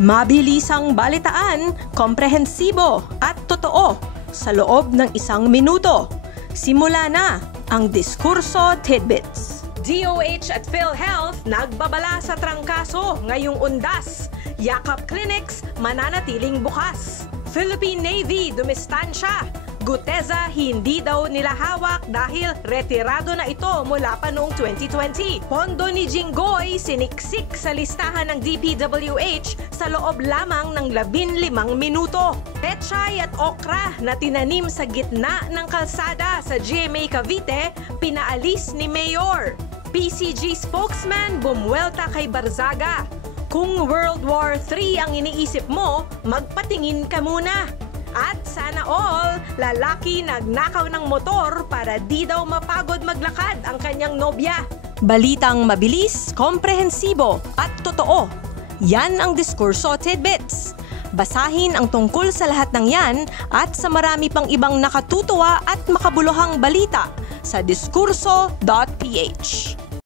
Mabilisang balitaan, komprehensibo at totoo sa loob ng 1 minuto. Simula na ang Diskurso Tidbits. DOH at PhilHealth nagbabala sa trangkaso ngayong undas. Yakap Clinics mananatiling bukas. Philippine Navy dumistansya. Guteza hindi daw nila hawak dahil retirado na ito mula pa noong 2020. Pondo ni Jinggoy siniksik sa listahan ng DPWH sa loob lamang ng 15 minuto. Pechay at okra na tinanim sa gitna ng kalsada sa GMA Cavite, pinaalis ni Mayor. PCG spokesman bumuelta kay Barzaga. Kung World War III ang iniisip mo, magpatingin ka muna. At sana all, lalaki nagnakaw ng motor para di daw mapagod maglakad ang kanyang nobya. Balitang mabilis, komprehensibo at totoo. Yan ang Diskurso Tidbits. Basahin ang tungkol sa lahat ng yan at sa marami pang ibang nakatutuwa at makabuluhang balita sa diskurso.ph.